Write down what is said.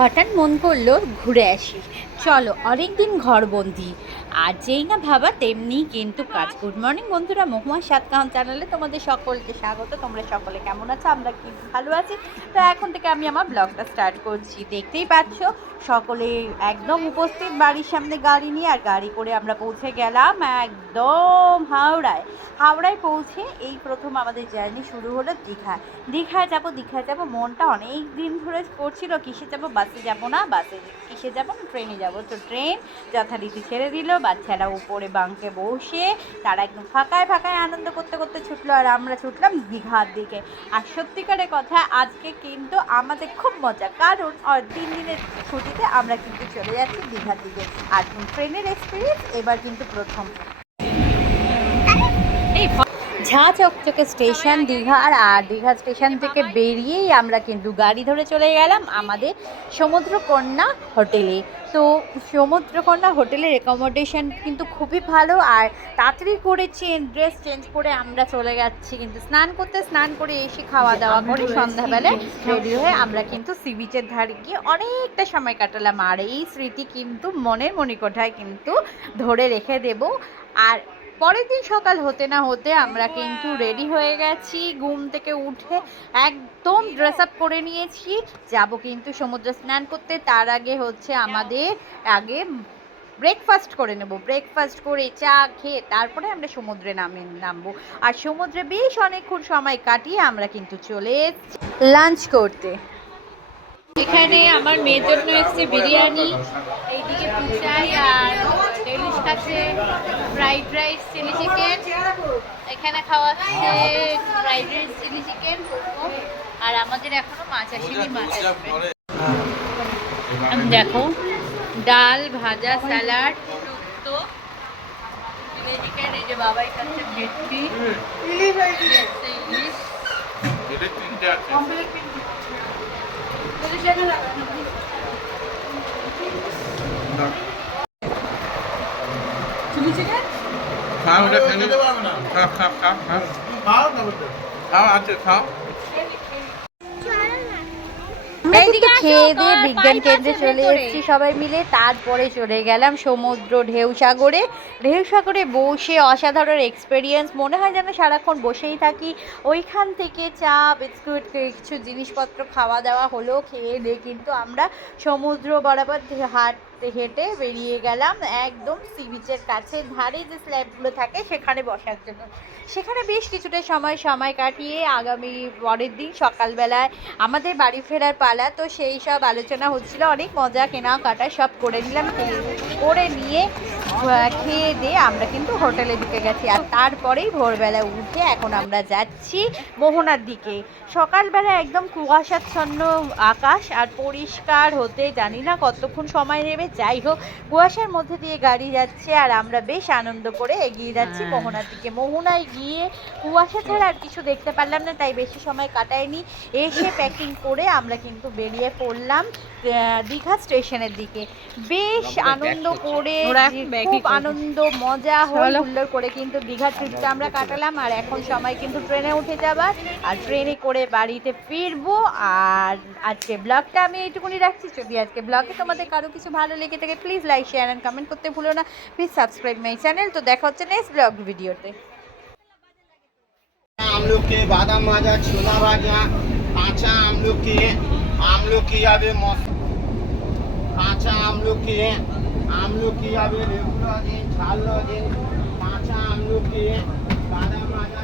হঠাৎ মন করলো ঘুরে আসি। চলো, অনেকদিন ঘরবন্দি, আর যেই না ভাবা তেমনি কিন্তু কাজ। গুড মর্নিং বন্ধুরা, মহুয়া সাতকাহন চ্যানেলে তোমাদের সকলকে স্বাগত। তোমরা সকলে কেমন আছো? আমরা কিন্তু ভালো আছি। তো এখন থেকে আমি আমার ব্লগটা স্টার্ট করছি। দেখতেই পাচ্ছ সকলে একদম উপস্থিত বাড়ির সামনে গাড়ি নিয়ে, আর গাড়ি করে আমরা পৌঁছে গেলাম একদম হাওড়ায় পৌঁছে এই প্রথম আমাদের জার্নি শুরু হলো দীঘায় যাবো। মনটা অনেক দিন ধরে করছিল কিসে যাব, বাসে যাব না, কিসে যাব না, ট্রেনে যাব। তো ট্রেন যথারীতি ছেড়ে দিল, বাচ্চারা উপরে বাঙ্কে বসে তারা একদম ফাঁকায় আনন্দ করতে করতে ছুটলো, আর আমরা ছুটলাম দীঘার দিকে। আর সত্যিকারের কথা আজকে কিন্তু আমাদের খুব মজা, কারণ 3 দিনের ছুটিতে আমরা কিন্তু চলে যাচ্ছি দীঘার দিকে। আর ট্রেনের এক্সপিরিয়েন্স এবার কিন্তু প্রথম। ঝা চকচকে স্টেশন দীঘার, আর দীঘা স্টেশন থেকে বেরিয়েই আমরা কিন্তু গাড়ি ধরে চলে গেলাম আমাদের সমুদ্রকন্যা হোটেলে। তো সমুদ্রকন্যা হোটেলের অ্যাকোমোডেশন কিন্তু খুবই ভালো, আর তাড়াতাড়ি করে ড্রেস চেঞ্জ করে আমরা চলে যাচ্ছি কিন্তু স্নান করে এসে খাওয়া দাওয়া করে সন্ধ্যাবেলায় রেডি হয়ে আমরা কিন্তু সি বিচের ধারে গিয়ে অনেকটা সময় কাটালাম। আর এই স্মৃতি কিন্তু মনের মণিকোঠায় কিন্তু ধরে রেখে দেব। আর পরের দিন সকাল হতে না হতে আমরা কিন্তু রেডি হয়ে গেছি, ঘুম থেকে উঠে একদম ড্রেস আপ করে নিয়েছি, যাব কিন্তু সমুদ্র স্নান করতে। তার আগে হচ্ছে আমাদের আগে ব্রেকফাস্ট করে নেব, ব্রেকফাস্ট করে চা খেয়ে তারপরে আমরা সমুদ্রে নামবো। আর সমুদ্রে বেশ অনেকক্ষণ সময় কাটিয়ে আমরা কিন্তু চলে এসেছি লাঞ্চ করতে। এখানে আমার মেয়ের জন্য এসছে বিরিয়ানি, এইদিকে পুচাই আর ডেলিশ কাছে ফ্রাইড রাইস চিলি চিকেন, এখানে খাওয়াচ্ছে ফ্রাইড রাইস চিলি চিকেন, আর আমাদের এখনো মাছ আসেনি, মাছ আসবে। দেখো ডাল ভাজা স্যালাড শুক্তো চিলি চিকেন, এই যে বাবাই খাচ্ছে ভেটকি ইলিশ। চিলি চিকেন খাও, ওটা খেলে খাও আছে খাও। এইদিকে খেয়ে দিয়ে বিজ্ঞান কেন্দ্রে চলে এসেছি সবাই মিলে। তারপরে চলে গেলাম সমুদ্র ঢেউসাগরে বসে অসাধারণ এক্সপেরিয়েন্স, মনে হয় যেন সারাক্ষণ বসেই থাকি। ওইখান থেকে চা বিস্কুট কিছু জিনিসপত্র খাওয়া দাওয়া হলো, খেয়ে দিয়ে কিন্তু আমরা সমুদ্র বরাবর হেঁটে বেরিয়ে গেলাম একদম সি বিচের কাছে, ধারে যে স্ল্যাবগুলো থাকে সেখানে বসার জন্য। সেখানে বেশ কিছুটা সময় কাটিয়ে আগামী পরের দিন সকালবেলায় আমাদের বাড়ি ফেরার পালা। তো সেই সব আলোচনা হচ্ছিল, অনেক মজা কেনাকাটা সব করে নিলাম, করে নিয়ে খেয়ে দিয়ে আমরা কিন্তু হোটেলে ঢুকে গেছি। আর তারপরেই ভোরবেলা উঠে এখন আমরা যাচ্ছি মোহনার দিকে। সকালবেলা একদম কুয়াশাচ্ছন্ন আকাশ, আর পরিষ্কার হতে জানি না কতক্ষণ সময় নেবে। যাই হোক, কুয়াশার মধ্যে দিয়ে গাড়ি যাচ্ছে, আর আমরা বেশ আনন্দ করে এগিয়ে যাচ্ছি মোহনার দিকে। মোহনায় গিয়ে কুয়াশা ছাড়া আর কিছু দেখতে পারলাম না, তাই বেশি সময় কাটায়নি। এসে প্যাকিং করে আমরা কিন্তু বেরিয়ে পড়লাম দীঘা স্টেশনের দিকে। বেশ আনন্দ করে, খুব আনন্দ মজা হুল্লোড় করে কিন্তু দীঘা ট্রিপটা আমরা কাটালাম। আর এখন সময় কিন্তু ট্রেনে উঠে যাবার, আর ট্রেনে করে বাড়িতে ফিরবো। আর আজকে ব্লগটা আমি এইটুকুনি রাখছি। যদি আজকে ব্লগে তোমাদের কারো কিছু ভালো লেগে থাকে please like share and comment করতে ভুলো না। Please subscribe my channel. তো দেখা হচ্ছে নেক্সট ব্লগ ভিডিওতে। আমলকি বাদাম ভাজা ছোলা ভাজা কাঁচা আমলকি হবে কাঁচা আমলকি হবে লেবু লজেন ঝাল লজেন কাঁচা আমলকি বাদাম ভাজা